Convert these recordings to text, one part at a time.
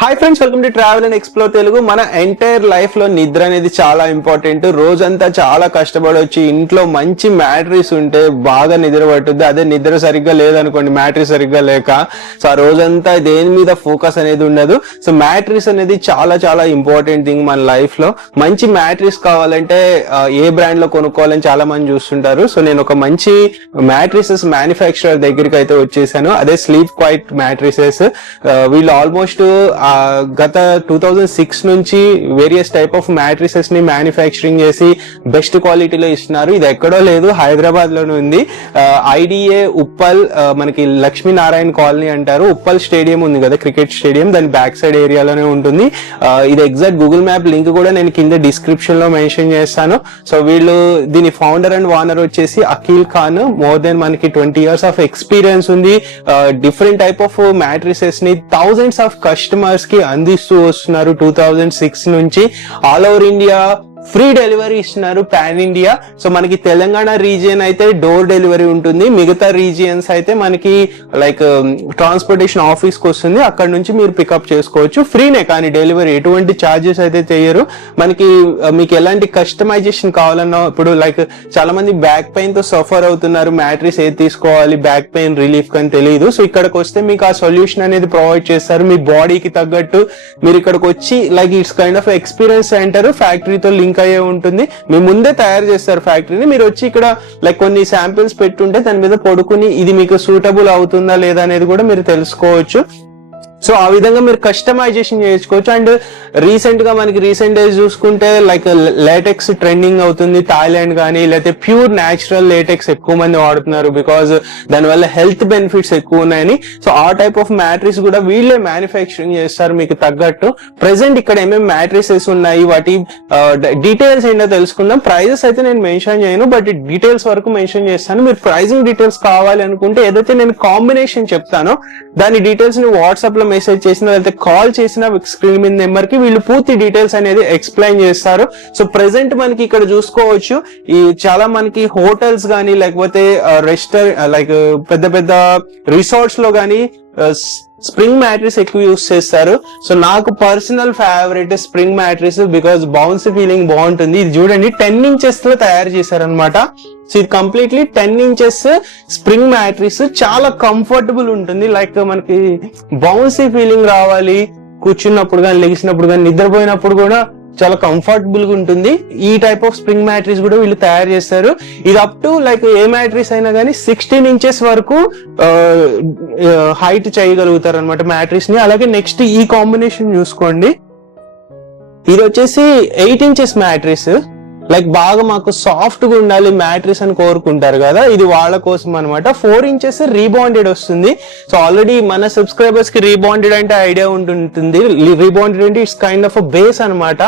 Hi friends, welcome to travel and explore Telugu. మన entire life లో నిద్ర అనేది చాలా ఇంపార్టెంట్. రోజంతా చాలా కష్టపడి వచ్చి ఇంట్లో మంచి మ్యాట్రిస్ ఉంటే బాగా నిద్ర పట్టుద్ది. అదే నిద్ర సరిగ్గా లేదనుకోండి, మ్యాట్రిస్ సరిగ్గా లేక, సో ఆ రోజంతా దేని మీద ఫోకస్ అనేది ఉండదు. సో మ్యాట్రిస్ అనేది చాలా చాలా ఇంపార్టెంట్ థింగ్ మన లైఫ్ లో. మంచి మ్యాట్రిస్ కావాలంటే ఏ బ్రాండ్ లో కొనుక్కోవాలని చాలా మంది చూస్తుంటారు. సో నేను ఒక మంచి మ్యాట్రిసెస్ మ్యానుఫ్యాక్చరర్ దగ్గరికి అయితే వచ్చేసాను. అదే స్లీప్ క్వైట్ మ్యాట్రిసెస్. వీళ్ళు ఆల్మోస్ట్ గత 2006 నుంచి వేరియస్ టైప్ ఆఫ్ మ్యాట్రిసెస్ ని మ్యానుఫ్యాక్చరింగ్ చేసి బెస్ట్ క్వాలిటీలో ఇస్తున్నారు. ఇది ఎక్కడో లేదు, హైదరాబాద్ లోనే ఉంది. ఐడిఏ ఉప్పల్, మనకి లక్ష్మీనారాయణ కాలనీ అంటారు. ఉప్పల్ స్టేడియం ఉంది కదా, క్రికెట్ స్టేడియం, దాని బ్యాక్ సైడ్ ఏరియాలోనే ఉంటుంది. ఇది ఎగ్జాక్ట్ గూగుల్ మ్యాప్ లింక్ కూడా నేను కింద డిస్క్రిప్షన్ లో మెన్షన్ చేస్తాను. సో వీళ్ళు దీని ఫౌండర్ అండ్ ఓనర్ వచ్చేసి అఖిల్ ఖాన్. మోర్ దెన్ మనకి 20 years ఆఫ్ ఎక్స్పీరియన్స్ ఉంది. డిఫరెంట్ టైప్ ఆఫ్ మ్యాట్రిసెస్ ని థౌజండ్స్ ఆఫ్ కస్టమర్స్ కి అందిస్తూ వస్తున్నారు. 2006 నుంచి all over India free delivery ఇస్తున్నారు, పాన్ ఇండియా. సో మనకి తెలంగాణ రీజియన్ అయితే డోర్ డెలివరీ ఉంటుంది. మిగతా రీజియన్స్ అయితే మనకి లైక్ ట్రాన్స్పోర్టేషన్ ఆఫీస్ కి వస్తుంది, అక్కడ నుంచి మీరు పికప్ చేసుకోవచ్చు. ఫ్రీనే, కానీ డెలివరీ ఎటువంటి ఛార్జెస్ అయితే చేయరు. మనకి మీకు ఎలాంటి కస్టమైజేషన్ కావాలన్నా, ఇప్పుడు లైక్ చాలా మంది బ్యాక్ పెయిన్ తో సఫర్ అవుతున్నారు, మ్యాట్రిస్ ఏది తీసుకోవాలి, బ్యాక్ పెయిన్ రిలీఫ్ అని తెలియదు. సో ఇక్కడికి వస్తే మీకు ఆ సొల్యూషన్ అనేది ప్రొవైడ్ చేస్తారు. మీ బాడీకి తగ్గట్టు మీరు ఇక్కడికి వచ్చి, like it's kind of experience center, ఫ్యాక్టరీతో లింక్ అయ్యే ఉంటుంది. మీ ముందే తయారు చేస్తారు ఫ్యాక్టరీని. మీరు వచ్చి ఇక్కడ లైక్ కొన్ని శాంపిల్స్ పెట్టుంటే దాని మీద పడుకుని ఇది మీకు సూటబుల్ అవుతుందా లేదా అనేది కూడా మీరు తెలుసుకోవచ్చు. సో ఆ విధంగా మీరు కస్టమైజేషన్ చేసుకోవచ్చు. అండ్ రీసెంట్ గా మనకి రీసెంట్ డేస్ చూసుకుంటే లైక్ లేటెక్స్ ట్రెండింగ్ అవుతుంది. థాయిలాండ్ కానీ లేకపోతే ప్యూర్ న్యాచురల్ లేటెక్స్ ఎక్కువ మంది వాడుతున్నారు, బికాజ్ దానివల్ల హెల్త్ బెనిఫిట్స్ ఎక్కువ ఉన్నాయని. సో ఆ టైప్ ఆఫ్ మ్యాట్రిస్ కూడా వీళ్ళే మ్యానుఫ్యాక్చరింగ్ చేస్తారు మీకు తగ్గట్టు. ప్రెసెంట్ ఇక్కడ ఏమేమి మ్యాట్రిసెస్ ఉన్నాయి, వాటి డీటెయిల్స్ ఏంటో తెలుసుకుందాం. ప్రైజెస్ అయితే నేను మెన్షన్ చేయను, బట్ డీటెయిల్స్ వరకు మెన్షన్ చేస్తాను. మీరు ప్రైజింగ్ డీటెయిల్స్ కావాలి అనుకుంటే ఏదైతే నేను కాంబినేషన్ చెప్తానో దాని డీటెయిల్స్ ని వాట్సాప్ లో మెసేజ్ చేసిన లేకపోతే కాల్ చేసిన స్క్రీన్ మీద నెంబర్ కి వీళ్ళు పూర్తి డీటెయిల్స్ అనేది ఎక్స్ప్లెయిన్ చేస్తారు. సో ప్రెసెంట్ మనకి ఇక్కడ చూసుకోవచ్చు, ఈ చాలా మనకి హోటల్స్ గానీ లేకపోతే లైక్ పెద్ద పెద్ద రిసార్ట్స్ లో గానీ స్ప్రింగ్ మ్యాట్రిస్ ఎక్కువ యూస్ చేస్తారు. సో నాకు personal favourite spring mattress, because bouncy feeling బాగుంటుంది. ఇది చూడండి 10 inches లో తయారు చేశారనమాట. సో ఇది కంప్లీట్లీ 10 inches స్ప్రింగ్ మ్యాట్రిస్, చాలా కంఫర్టబుల్ ఉంటుంది. లైక్ మనకి బౌన్సీ ఫీలింగ్ రావాలి, కూర్చున్నప్పుడు కానీ లెగిసినప్పుడు కానీ నిద్రపోయినప్పుడు కూడా చాలా కంఫర్టబుల్ గా ఉంటుంది. ఈ టైప్ ఆఫ్ స్ప్రింగ్ మ్యాట్రిస్ కూడా వీళ్ళు తయారు చేస్తారు. ఇది up to like A mattress అయినా కానీ 16 inches వరకు హైట్ చేయగలుగుతారు అనమాట మ్యాట్రిస్ ని. అలాగే నెక్స్ట్ ఈ కాంబినేషన్ చూసుకోండి, ఇది వచ్చేసి 8 inches మ్యాట్రిస్. లైక్ బాగా మాకు సాఫ్ట్ గా ఉండాలి మ్యాట్రిస్ అని కోరుకుంటారు కదా, ఇది వాళ్ళ కోసం అనమాట. 4 inches రీబాండెడ్ వస్తుంది. సో ఆల్రెడీ మన సబ్స్క్రైబర్స్ కి రీబాండెడ్ అంటే ఐడియా ఉంటుంది. రీబాండెడ్ అంటే ఇట్స్ కైండ్ ఆఫ్ బేస్ అనమాట.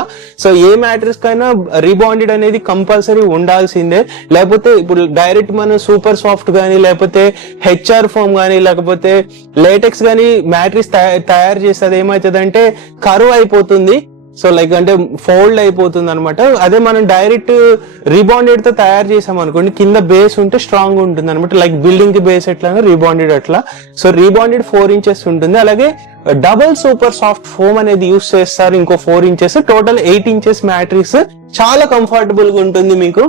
సో ఏ మ్యాట్రిస్ కైనా రీబాండెడ్ అనేది కంపల్సరీ ఉండాల్సిందే. లేకపోతే ఇప్పుడు డైరెక్ట్ మనం సూపర్ సాఫ్ట్ గానీ లేకపోతే హెచ్ఆర్ ఫోమ్ గానీ లేకపోతే లేటెక్స్ గానీ మ్యాట్రిస్ తయారు చేస్తే అది ఏమవుతుందంటే కరువు అయిపోతుంది. సో లైక్ అంటే ఫోల్డ్ అయిపోతుంది అనమాట. అదే మనం డైరెక్ట్ రీబాండెడ్ తో తయారు చేసాం అనుకోండి, కింద బేస్ ఉంటే స్ట్రాంగ్ ఉంటుంది అనమాట. లైక్ బిల్డింగ్ కి బేస్ ఎట్లా రీబాండెడ్ అట్లా. సో రీబాండెడ్ 4 inches ఉంటుంది. అలాగే డబుల్ సూపర్ సాఫ్ట్ ఫోమ్ అనేది యూస్ చేస్తారు, ఇంకో 4 inches. టోటల్ 8 inches మ్యాట్రిక్స్ చాలా కంఫర్టబుల్ గా ఉంటుంది మీకు.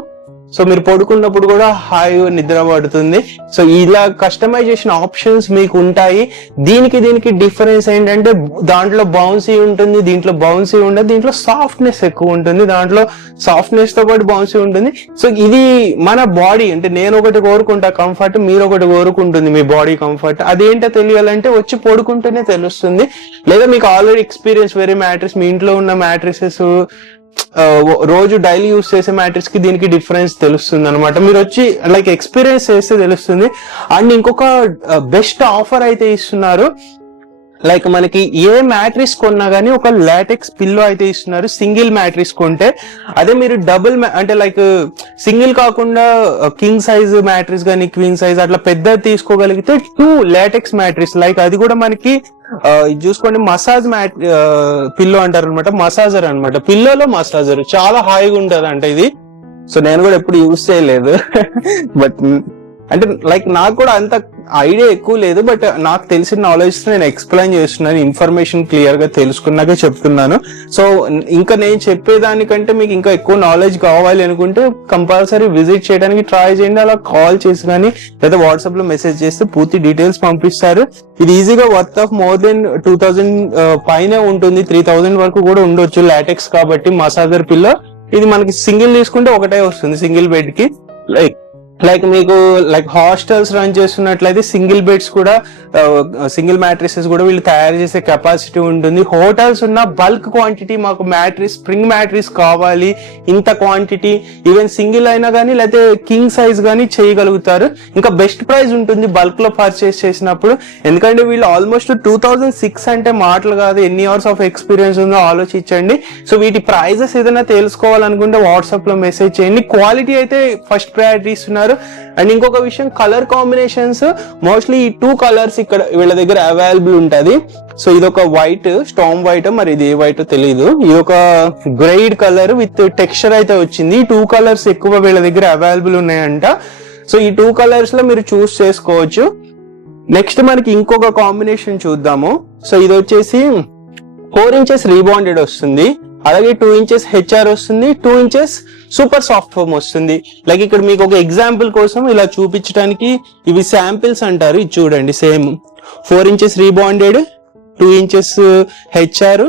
సో మీరు పడుకున్నప్పుడు కూడా హాయిగా నిద్ర పడుతుంది. సో ఇలా కస్టమైజేషన్ ఆప్షన్స్ మీకు ఉంటాయి. దీనికి డిఫరెన్స్ ఏంటంటే దాంట్లో బౌన్సీ ఉంటుంది, దీంట్లో బౌన్సీ ఉండదు. దీంట్లో సాఫ్ట్నెస్ ఎక్కువ ఉంటుంది, దాంట్లో సాఫ్ట్నెస్ తో పాటు బౌన్సీ ఉంటుంది. సో ఇది మన బాడీ అంటే నేను ఒకటి కోరుకుంటా కంఫర్ట్, మీరు ఒకటి కోరుకుంటుంది మీ బాడీ కంఫర్ట్. అదేంటో తెలియాలంటే వచ్చి పడుకుంటేనే తెలుస్తుంది. లేదా మీకు ఆల్రెడీ ఎక్స్పీరియన్స్ వేరే మ్యాట్రిస్, మీ ఇంట్లో ఉన్న మ్యాట్రిసెస్ రోజు డైలీ యూస్ చేసే మ్యాట్రిక్స్ కి దీనికి డిఫరెన్స్ తెలుస్తుంది అనమాట. మీరు వచ్చి లైక్ ఎక్స్పీరియన్స్ చేస్తే తెలుస్తుంది. అండ్ ఇంకొక బెస్ట్ ఆఫర్ అయితే ఇస్తున్నారు. లైక్ మనకి ఏ మ్యాట్రిస్ కొన్నా గానీ ఒక లాటెక్స్ పిల్లో అయితే ఇస్తున్నారు సింగిల్ మ్యాట్రిస్ కొంటే. అదే మీరు డబుల్ అంటే లైక్ సింగిల్ కాకుండా కింగ్ సైజ్ మ్యాట్రిస్ గానీ క్వీన్ సైజ్ అట్లా పెద్దది తీసుకోగలిగితే 2 లాటెక్స్ మ్యాట్రిస్, లైక్ అది కూడా మనకి చూసుకోండి మసాజ్ పిల్లో అంటారు అనమాట, మసాజర్ అనమాట. పిల్లోలో మసాజర్ చాలా హాయిగా ఉంటది అంట ఇది. సో నేను కూడా ఎప్పుడు యూజ్ చేయలేదు బట్ అంటే లైక్ నాకు కూడా అంత ఐడియా ఎక్కువ లేదు, బట్ నాకు తెలిసిన నాలెడ్జ్ నేను ఎక్స్ప్లెయిన్ చేస్తున్నాను, ఇన్ఫర్మేషన్ క్లియర్ గా తెలుసుకున్నాక చెప్తున్నాను. సో ఇంకా నేను చెప్పేదానికంటే మీకు ఇంకా ఎక్కువ నాలెడ్జ్ కావాలి అనుకుంటే కంపల్సరీ విజిట్ చేయడానికి ట్రై చేయండి. అలా కాల్ చేసి కానీ లేదా వాట్సాప్ లో మెసేజ్ చేస్తే పూర్తి డీటెయిల్స్ పంపిస్తారు. ఇది ఈజీగా వర్త్ ఆఫ్ మోర్ దెన్ 2000 పైనే ఉంటుంది, 3000 వరకు కూడా ఉండొచ్చు. లాటెక్స్ కాబట్టి మసాజర్ పిల్లో ఇది మనకి సింగిల్ తీసుకుంటే ఒకటే వస్తుంది సింగిల్ బెడ్ కి. లైక్ మీకు లైక్ హాస్టల్స్ రన్ చేస్తున్నట్లయితే సింగిల్ బెడ్స్ కూడా సింగిల్ మ్యాట్రిసెస్ కూడా వీళ్ళు తయారు చేసే కెపాసిటీ ఉంటుంది. హోటల్స్ ఉన్న బల్క్ క్వాంటిటీ మాకు మ్యాట్రిస్ స్ప్రింగ్ మ్యాట్రిస్ కావాలి ఇంత క్వాంటిటీ, ఈవెన్ సింగిల్ అయినా కానీ లేకపోతే కింగ్ సైజ్ కానీ చేయగలుగుతారు. ఇంకా బెస్ట్ ప్రైస్ ఉంటుంది బల్క్ లో పర్చేస్ చేసినప్పుడు, ఎందుకంటే వీళ్ళు ఆల్మోస్ట్ 2006 అంటే మాటలు కాదు, ఎన్ని అవర్స్ ఆఫ్ ఎక్స్పీరియన్స్ ఉందో ఆలోచించండి. సో వీటి ప్రైజెస్ ఏదైనా తెలుసుకోవాలనుకుంటే వాట్సాప్ లో మెసేజ్ చేయండి. క్వాలిటీ అయితే ఫస్ట్ ప్రయారిటీ ఇస్తున్నారు. అండ్ ఇంకొక విషయం, కలర్ కాంబినేషన్స్ మోస్ట్లీ ఈ 2 కలర్స్ ఇక్కడ వీళ్ళ దగ్గర అవైలబుల్ ఉంటది. సో ఇది ఒక వైట్, స్టామ్ వైట్, మరి ఇది ఏ వైట్ తెలియదు, ఇది ఒక గ్రేడ్ కలర్ విత్ టెక్స్చర్ అయితే వచ్చింది. 2 కలర్స్ ఎక్కువ వీళ్ళ దగ్గర అవైలబుల్ ఉన్నాయంట. సో ఈ 2 కలర్స్ లో మీరు చూస్ చేసుకోవచ్చు. నెక్స్ట్ మనకి ఇంకొక కాంబినేషన్ చూద్దాము. సో ఇది వచ్చేసి 4 ఇంచెస్ రీబాండెడ్ వస్తుంది, అలాగే 2 ఇంచెస్ హెచ్ఆర్ వస్తుంది, 2 ఇంచెస్ సూపర్ సాఫ్ట్ ఫోమ్ వస్తుంది. లైక్ ఇక్కడ మీకు ఒక ఎగ్జాంపుల్ కోసం ఇలా చూపించడానికి ఇవి శాంపిల్స్ అంటారు. ఇది చూడండి, same 4 inches rebonded, 2 inches HR,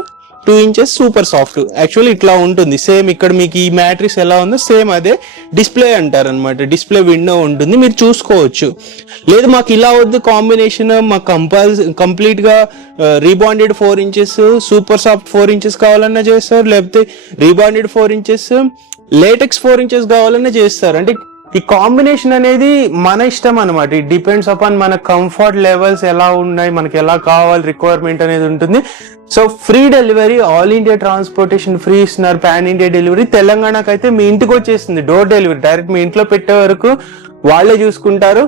2 inches super soft. Actually ఇట్లా ఉంటుంది సేమ్. ఇక్కడ మీకు ఈ మ్యాట్రిక్స్ ఎలా ఉందో సేమ్ అదే డిస్ప్లే అంటారు అనమాట. డిస్ప్లే విండో ఉంటుంది, మీరు చూసుకోవచ్చు. లేదు మాకు ఇలా వద్దు కాంబినేషన్, మాకు కంప్లీట్ గా rebonded 4 inches super soft 4 inches కావాలన్నా చేస్తారు, లేకపోతే రీబాండెడ్ 4 ఇంచెస్ లేటెక్స్ 4 ఇంచెస్ కావాలన్నా చేస్తారు. అంటే ఈ కాంబినేషన్ అనేది మన ఇష్టం అనమాట. ఇట్ డిపెండ్స్ అపాన్ మన కంఫర్ట్ లెవెల్స్ ఎలా ఉన్నాయి, మనకి ఎలా కావాలి రిక్వైర్మెంట్ అనేది ఉంటుంది. So free delivery, all India transportation free ఇస్తున్నారు. పాన్ ఇండియా డెలివరీ, తెలంగాణకు అయితే మీ ఇంటికి వచ్చేస్తుంది డోర్ డెలివరీ, డైరెక్ట్ మీ ఇంట్లో పెట్టే వరకు వాళ్ళే చూసుకుంటారు.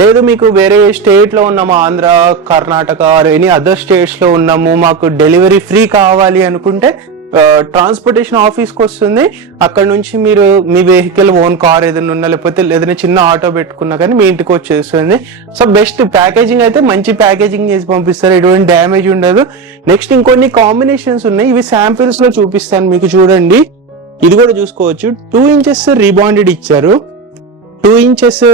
లేదు మీకు వేరే స్టేట్ లో ఉన్నాము, Andhra, Karnataka or any other states లో ఉన్నాము, మాకు డెలివరీ ఫ్రీ కావాలి అనుకుంటే ట్రాన్స్పోర్టేషన్ ఆఫీస్ కి వస్తుంది. అక్కడ నుంచి మీరు మీ వెహికల్, ఓన్ కార్ ఏదైనా ఉన్నా, లేకపోతే ఏదైనా చిన్న ఆటో పెట్టుకున్నా కానీ మీ ఇంటికి వచ్చేస్తుంది. సో బెస్ట్ ప్యాకేజింగ్ అయితే మంచి ప్యాకేజింగ్ చేసి పంపిస్తారు, ఎటువంటి డ్యామేజ్ ఉండదు. నెక్స్ట్ ఇంకొన్ని కాంబినేషన్స్ ఉన్నాయి, ఇవి శాంపిల్స్ లో చూపిస్తాను మీకు. చూడండి, ఇది కూడా చూసుకోవచ్చు. 2 ఇంచెస్ రీబాండెడ్ ఇచ్చారు, 2 ఇంచెస్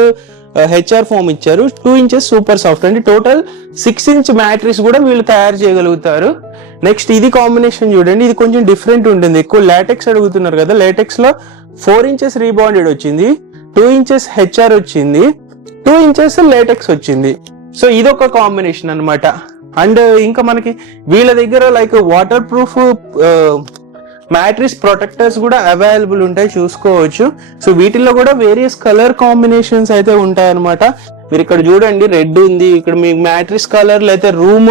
హెచ్ఆర్ ఫోమ్ ఇచ్చారు, 2 ఇంచెస్ సూపర్ సాఫ్ట్. అంటే టోటల్ 6 ఇంచ్ మ్యాట్రిక్స్ కూడా వీళ్ళు తయారు చేయగలుగుతారు. నెక్స్ట్ ఇది కాంబినేషన్ చూడండి, ఇది కొంచెం డిఫరెంట్ ఉంటుంది. ఎక్కువ లాటెక్స్ అడుగుతున్నారు కదా, లాటెక్స్ లో 4 ఇంచెస్ రీబాండెడ్ వచ్చింది, 2 ఇంచెస్ హెచ్ఆర్ వచ్చింది, 2 ఇంచెస్ లాటెక్స్ వచ్చింది. సో ఇదొక కాంబినేషన్ అనమాట. అండ్ ఇంకా మనకి వీళ్ళ దగ్గర like water proof matrix protectors కూడా అవైలబుల్ ఉంటాయి, చూసుకోవచ్చు. సో వీటిల్లో కూడా వేరియస్ కలర్ కాంబినేషన్స్ అయితే ఉంటాయి అనమాట. మీరు ఇక్కడ చూడండి, రెడ్ ఉంది, ఇక్కడ మీకు మ్యాట్రిక్స్ కలర్ అయితే రూమ్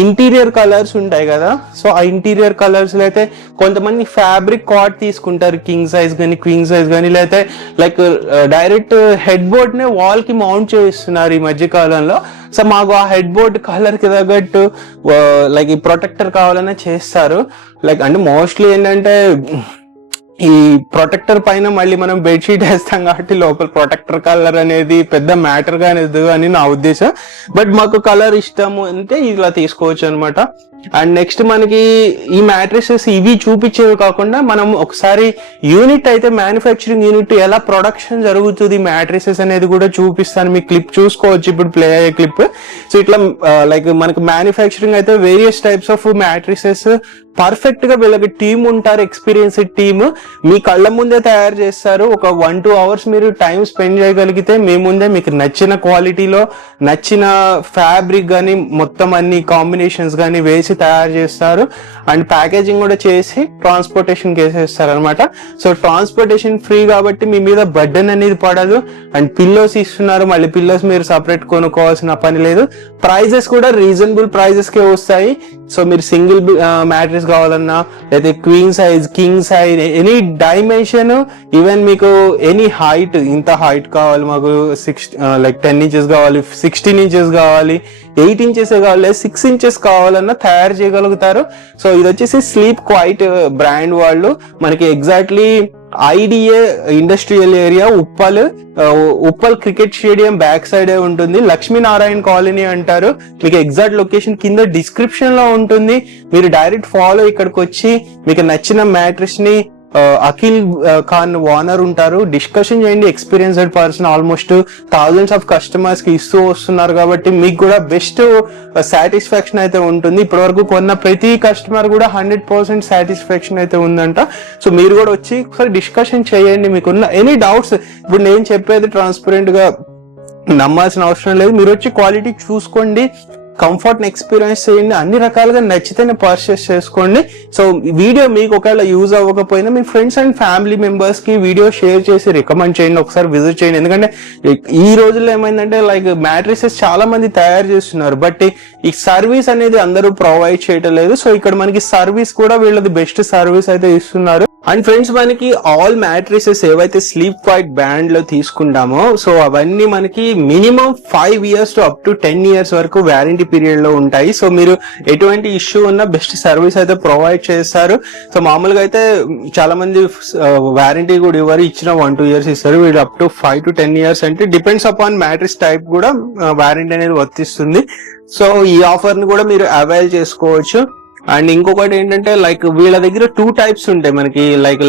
ఇంటీరియర్ కలర్స్ ఉంటాయి కదా. సో ఆ ఇంటీరియర్ కలర్స్ లో అయితే కొంతమంది ఫ్యాబ్రిక్ కాట్ తీసుకుంటారు, కింగ్ సైజ్ కానీ క్వీన్ సైజ్ కానీ, లేకపోతే లైక్ డైరెక్ట్ హెడ్ బోర్డ్ నే వాల్ కి మౌంట్ చేస్తున్నారు ఈ మధ్య కాలంలో. సో మాకు ఆ హెడ్ బోర్డ్ కలర్ కి తగ్గట్టు లైక్ ఈ ప్రొటెక్టర్ కావాలన్నా చేస్తారు. లైక్ అంటే మోస్ట్లీ ఏంటంటే ఈ ప్రొటెక్టర్ పైన మళ్ళీ మనం బెడ్షీట్ వేస్తాం కాబట్టి లోపల ప్రొటెక్టర్ కలర్ అనేది పెద్ద మ్యాటర్ గా అనేది అని నా ఉద్దేశం. బట్ మాకు కలర్ ఇష్టము అంటే ఇలా తీసుకోవచ్చు అనమాట. అండ్ నెక్స్ట్ మనకి ఈ మ్యాట్రిసెస్ ఇవి చూపించేవి కాకుండా మనం ఒకసారి యూనిట్ అయితే మ్యానుఫ్యాక్చరింగ్ యూనిట్ ఎలా ప్రొడక్షన్ జరుగుతుంది మ్యాట్రిసెస్ అనేది కూడా చూపిస్తాను. మీ క్లిప్ చూసుకోవచ్చు ఇప్పుడు ప్లే అయ్యే క్లిప్. సో ఇట్లా లైక్ మనకి మ్యానుఫ్యాక్చరింగ్ అయితే various types of matrices perfect గా వీళ్ళకి టీమ్ ఉంటారు, ఎక్స్పీరియన్స్డ్ టీమ్. మీ కళ్ళ ముందే తయారు చేస్తారు. ఒక 1-2 అవర్స్ మీరు టైం స్పెండ్ చేయగలిగితే మీ ముందే మీకు నచ్చిన క్వాలిటీలో నచ్చిన ఫ్యాబ్రిక్ గానీ మొత్తం అన్ని కాంబినేషన్స్ గానీ వేసి తయారు చేస్తారు. అండ్ ప్యాకేజింగ్ కూడా చేసి ట్రాన్స్పోర్టేషన్ వేసేస్తారు అనమాట. సో ట్రాన్స్పోర్టేషన్ ఫ్రీ కాబట్టి మీ మీద బర్డెన్ అనేది పడదు. అండ్ పిల్లోస్ ఇస్తున్నారు, మళ్ళీ పిల్లోస్ మీరు సపరేట్ కొనుక్కోవాల్సిన పని లేదు. ప్రైజెస్ కూడా రీజనబుల్ ప్రైజెస్ కే వస్తాయి. సో మీరు సింగిల్ మ్యాట్రిక్స్ కావాలన్నా, లేదా queen size, king size, any dimension, even మీకు ఎనీ హైట్, ఇంత హైట్ కావాలి మాకు 10 ఇంచెస్ కావాలి, 16 ఇంచెస్ కావాలి, 8 ఇంచెస్ కావాలి, 6 ఇంచెస్ కావాలన్నా తయారు చేయగలుగుతారు. సో ఇది వచ్చేసి స్లీప్ క్వైట్ బ్రాండ్ వాళ్ళు మనకి exactly IDA industrial area, Uppal cricket stadium back సైడే ఉంటుంది. లక్ష్మీనారాయణ కాలనీ అంటారు. మీకు ఎగ్జాక్ట్ లొకేషన్ కింద డిస్క్రిప్షన్ లో ఉంటుంది. మీరు డైరెక్ట్ ఫాలో ఇక్కడికి వచ్చి మీకు నచ్చిన మ్యాట్రెస్ ని అఖిల్ ఖాన్ ఓనర్ ఉంటారు, డిస్కషన్ చేయండి. Experienced person, almost thousands of customers కి ఇస్తూ వస్తున్నారు కాబట్టి మీకు కూడా బెస్ట్ సాటిస్ఫాక్షన్ అయితే ఉంటుంది. ఇప్పటి వరకు కొన్న ప్రతి కస్టమర్ కూడా 100% సాటిస్ఫాక్షన్ అయితే ఉందంట. సో మీరు కూడా వచ్చి ఒకసారి డిస్కషన్ చేయండి. మీకున్న ఎనీ డౌట్స్, ఇప్పుడు నేను చెప్పేది ట్రాన్స్పరెంట్ గా నమ్మాల్సిన అవసరం లేదు. మీరు వచ్చి క్వాలిటీ చూసుకోండి, కంఫర్ట్ ని ఎక్స్పీరియన్స్ చేయండి, అన్ని రకాలుగా నచ్చితేనే పర్చేస్ చేసుకోండి. సో వీడియో మీకు ఒకవేళ యూజ్ అవ్వకపోయినా మీ ఫ్రెండ్స్ అండ్ ఫ్యామిలీ మెంబర్స్ కి వీడియో షేర్ చేసి రికమెండ్ చేయండి, ఒకసారి విజిట్ చేయండి. ఎందుకంటే ఈ రోజుల్లో ఏమైందంటే లైక్ మ్యాట్రిసెస్ చాలా మంది తయారు చేస్తున్నారు, బట్ ఈ సర్వీస్ అనేది అందరూ ప్రొవైడ్ చేయటం లేదు. సో ఇక్కడ మనకి సర్వీస్ కూడా వీళ్ళది బెస్ట్ సర్వీస్ అయితే ఇస్తున్నారు. అండ్ ఫ్రెండ్స్, మనకి ఆల్ మ్యాట్రిసెస్ ఏవైతే స్లీప్ క్వైట్ బ్రాండ్ లో తీసుకుంటామో సో అవన్నీ మనకి minimum 5 years to up to 10 years వరకు వారంటీ పీరియడ్ లో ఉంటాయి. సో మీరు ఎటువంటి ఇష్యూ ఉన్నా బెస్ట్ సర్వీస్ అయితే ప్రొవైడ్ చేస్తారు. సో మామూలుగా అయితే చాలా మంది వారంటీ కూడా ఇవ్వరు, ఇచ్చిన 1-2 years ఇస్తారు. వీళ్ళు అప్ టు 5 to 10 years అంటే డిపెండ్స్ అపాన్ మ్యాట్రిస్ టైప్ కూడా వారంటీ అనేది వర్తిస్తుంది. సో ఈ ఆఫర్ ని కూడా మీరు అవైల్ చేసుకోవచ్చు. అండ్ ఇంకొకటి ఏంటంటే లైక్ వీళ్ళ దగ్గర 2 types ఉంటాయి మనకి. లైక్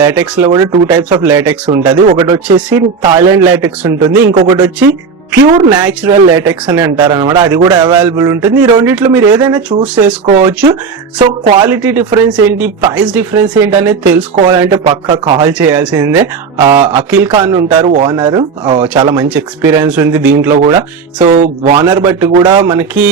లాటెక్స్ లో కూడా 2 types ఆఫ్ లాటెక్స్ ఉంటది. ఒకటి వచ్చేసి థాయిలాండ్ లాటెక్స్ ఉంటుంది, ఇంకొకటి వచ్చి ప్యూర్ న్యాచురల్ లాటెక్స్ అని అంటారు అనమాట. అది కూడా అవైలబుల్ ఉంటుంది. ఈ రెండిట్లో మీరు ఏదైనా చూస్ చేసుకోవచ్చు. సో క్వాలిటీ డిఫరెన్స్ ఏంటి, ప్రైస్ డిఫరెన్స్ ఏంటి అనేది తెలుసుకోవాలంటే పక్కా కాల్ చేయాల్సిందే. అఖిల్ ఖాన్ ఉంటారు ఓనర్, చాలా మంచి ఎక్స్పీరియన్స్ ఉంది దీంట్లో కూడా. సో ఓనర్ బట్టి కూడా మనకి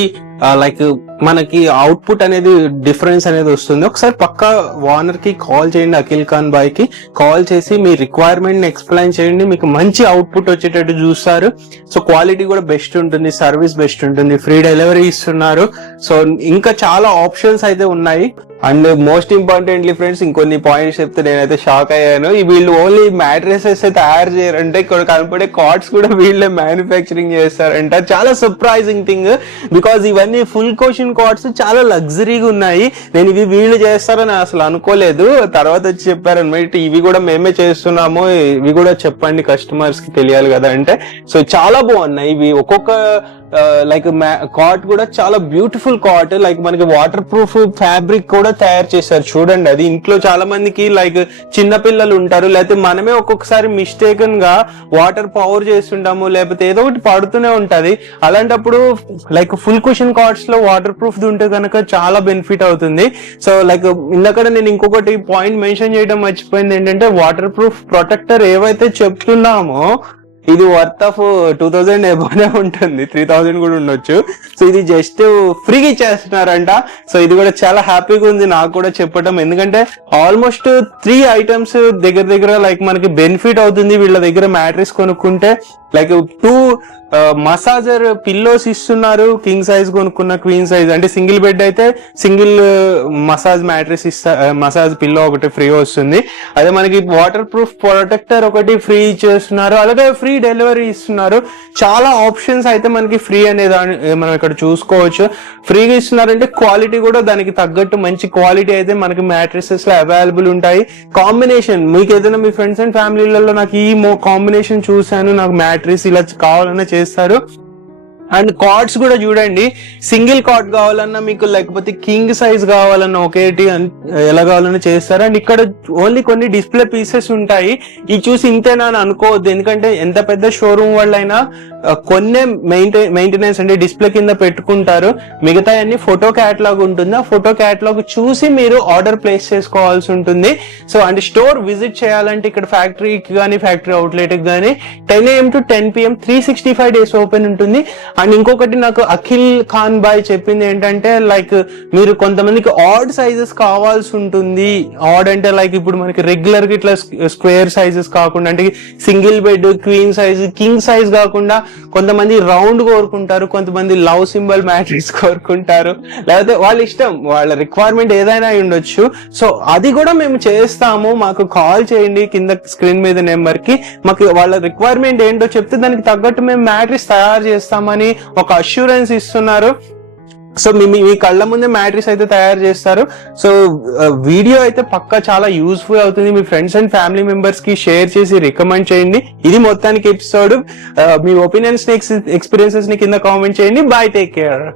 మనకి అవుట్పుట్ అనేది డిఫరెన్స్ అనేది వస్తుంది. ఒకసారి పక్కా ఓనర్ కి కాల్ చేయండి, అఖిల్ ఖాన్ బాయ్ కి కాల్ చేసి మీ రిక్వైర్మెంట్ ని ఎక్స్ప్లెయిన్ చేయండి. మీకు మంచి అవుట్పుట్ వచ్చేటట్టు చూస్తారు. సో క్వాలిటీ కూడా బెస్ట్ ఉంటుంది, సర్వీస్ బెస్ట్ ఉంటుంది, ఫ్రీ డెలివరీ ఇస్తున్నారు. సో ఇంకా చాలా ఆప్షన్స్ అయితే ఉన్నాయి. అండ్ మోస్ట్ ఇంపార్టెంట్లీ ఫ్రెండ్స్, ఇంకొన్ని పాయింట్స్ చెప్తే నేనైతే షాక్ అయ్యాను. వీళ్ళు ఓన్లీ మ్యాట్రెసెస్ తయారు చేయరంటే ఇక్కడ కనపడే కార్డ్స్ కూడా వీళ్ళే మ్యానుఫ్యాక్చరింగ్ చేస్తారంట. చాలా సర్ప్రైజింగ్ థింగ్, బికాజ్ ఇవన్నీ ఫుల్ కోషన్ కార్డ్స్ చాలా లగ్జరీగా ఉన్నాయి. నేను ఇవి వీళ్ళు చేస్తారని అసలు అనుకోలేదు. తర్వాత వచ్చి చెప్పారనమాట, ఇవి కూడా మేమే చేస్తున్నాము, ఇవి కూడా చెప్పండి కస్టమర్స్ కి తెలియాలి కదా అంటే. సో చాలా బాగున్నాయి ఇవి. ఒక్కొక్క లైక్ కాట్ కూడా చాలా బ్యూటిఫుల్ కాట్, లైక్ మనకి వాటర్ ప్రూఫ్ ఫ్యాబ్రిక్ కూడా తయారు చేశారు. చూడండి, అది ఇంట్లో చాలా మందికి లైక్ చిన్న పిల్లలు ఉంటారు, లేకపోతే మనమే ఒక్కొక్కసారి మిస్టేకన్ గా వాటర్ పవర్ చేస్తుంటాము, లేకపోతే ఏదో ఒకటి పడుతూనే ఉంటది. అలాంటప్పుడు లైక్ ఫుల్ కుషన్ కాట్స్ లో వాటర్ ప్రూఫ్ ఉంటే కనుక చాలా బెనిఫిట్ అవుతుంది. సో లైక్ ఇందాక నేను ఇంకొకటి పాయింట్ మెన్షన్ చేయడం మర్చిపోయింది, ఏంటంటే వాటర్ ప్రూఫ్ ప్రొటెక్టర్ ఏవైతే చెప్తున్నామో ఇది వర్త్ ఆఫ్ 2000 ఎబోనే ఉంటుంది, 3000 కూడా ఉండొచ్చు. సో ఇది జస్ట్ ఫ్రీగా ఇచ్చేస్తున్నారంట. సో ఇది కూడా చాలా హ్యాపీగా ఉంది నాకు కూడా చెప్పడం, ఎందుకంటే ఆల్మోస్ట్ 3 items దగ్గర లైక్ మనకి బెనిఫిట్ అవుతుంది వీళ్ళ దగ్గర మ్యాట్రెస్ కొనుక్కుంటే. లైక్ 2 మసాజర్ పిల్లోస్ ఇస్తున్నారు, కింగ్ సైజ్ కొనుక్కున్న క్వీన్ సైజ్ అంటే సింగిల్ బెడ్ అయితే single massage mattress massage pillow ఒకటి ఫ్రీ వస్తుంది. అదే మనకి వాటర్ ప్రూఫ్ ప్రొటెక్టర్ ఒకటి ఫ్రీ ఇచ్చేస్తున్నారు, అలాగే ఫ్రీ డెలివరీ ఇస్తున్నారు. చాలా ఆప్షన్స్ అయితే మనకి ఫ్రీ అనేది మనం ఇక్కడ చూసుకోవచ్చు. ఫ్రీగా ఇస్తున్నారంటే క్వాలిటీ కూడా దానికి తగ్గట్టు మంచి క్వాలిటీ అయితే మనకి మ్యాట్రెసెస్ లో అవైలబుల్ ఉంటాయి. కాంబినేషన్ మీకు ఏదైనా మీ ఫ్రెండ్స్ అండ్ ఫ్యామిలీలలో నాకు ఈ కాంబినేషన్ చూసాను, నాకు మ్యాట్రెస్ ఇలా కావాలన్నా చేస్తారు. అండ్ కార్డ్స్ కూడా చూడండి, సింగిల్ కార్డ్ కావాలన్నా మీకు, లేకపోతే కింగ్ సైజ్ కావాలన్నా ఒకేటి ఎలా కావాలన్నా చేస్తారు. అండ్ ఇక్కడ ఓన్లీ కొన్ని డిస్ప్లే పీసెస్ ఉంటాయి, ఇవి చూసి ఇంతేనా అని అనుకోవద్దు. ఎందుకంటే ఎంత పెద్ద షోరూమ్ వాళ్ళైనా కొన్నే మెయింటెనెన్స్ అంటే డిస్ప్లే కింద పెట్టుకుంటారు, మిగతా అన్ని ఫోటో క్యాటలాగ్ ఉంటుంది. ఆ ఫోటో క్యాటలాగ్ చూసి మీరు ఆర్డర్ ప్లేస్ చేసుకోవాల్సి ఉంటుంది. సో అంటే స్టోర్ విజిట్ చేయాలంటే ఇక్కడ ఫ్యాక్టరీకి కానీ ఫ్యాక్టరీ అవుట్లెట్ కి కానీ 10 AM to 10 PM 365 days open ఉంటుంది. అండ్ ఇంకొకటి నాకు అఖిల్ ఖాన్ బాయ్ చెప్పింది ఏంటంటే లైక్ మీరు కొంతమందికి ఆడ్ సైజెస్ కావాల్సి ఉంటుంది. ఆడ్ అంటే లైక్ ఇప్పుడు మనకి రెగ్యులర్ గా ఇట్లా స్క్వేర్ సైజెస్ కాకుండా, అంటే single bed queen size king size కాకుండా కొంతమంది రౌండ్ కోరుకుంటారు, కొంతమంది లవ్ సింబల్ మ్యాట్రిక్స్ కోరుకుంటారు, లేకపోతే వాళ్ళ ఇష్టం, వాళ్ళ రిక్వైర్మెంట్ ఏదైనా ఉండొచ్చు. సో అది కూడా మేము చేస్తాము, మాకు కాల్ చేయండి కింద స్క్రీన్ మీద నెంబర్ కి. మాకు వాళ్ళ రిక్వైర్మెంట్ ఏంటో చెప్తే దానికి తగ్గట్టు మేము మ్యాట్రిక్స్ తయారు చేస్తామని ఒక అష్యూరెన్స్ ఇస్తున్నారు. సో మీ కళ్ళ ముందే మ్యాట్రిక్స్ అయితే తయారు చేస్తారు. సో వీడియో అయితే పక్కా చాలా యూస్ఫుల్ అవుతుంది. మీ ఫ్రెండ్స్ అండ్ ఫ్యామిలీ మెంబర్స్ కి షేర్ చేసి రికమెండ్ చేయండి. ఇది మొత్తానికి ఎపిసోడ్. మీ ఒపీనియన్స్ ని ఎక్స్పీరియన్సెస్ ని కింద కామెంట్ చేయండి. By, take care.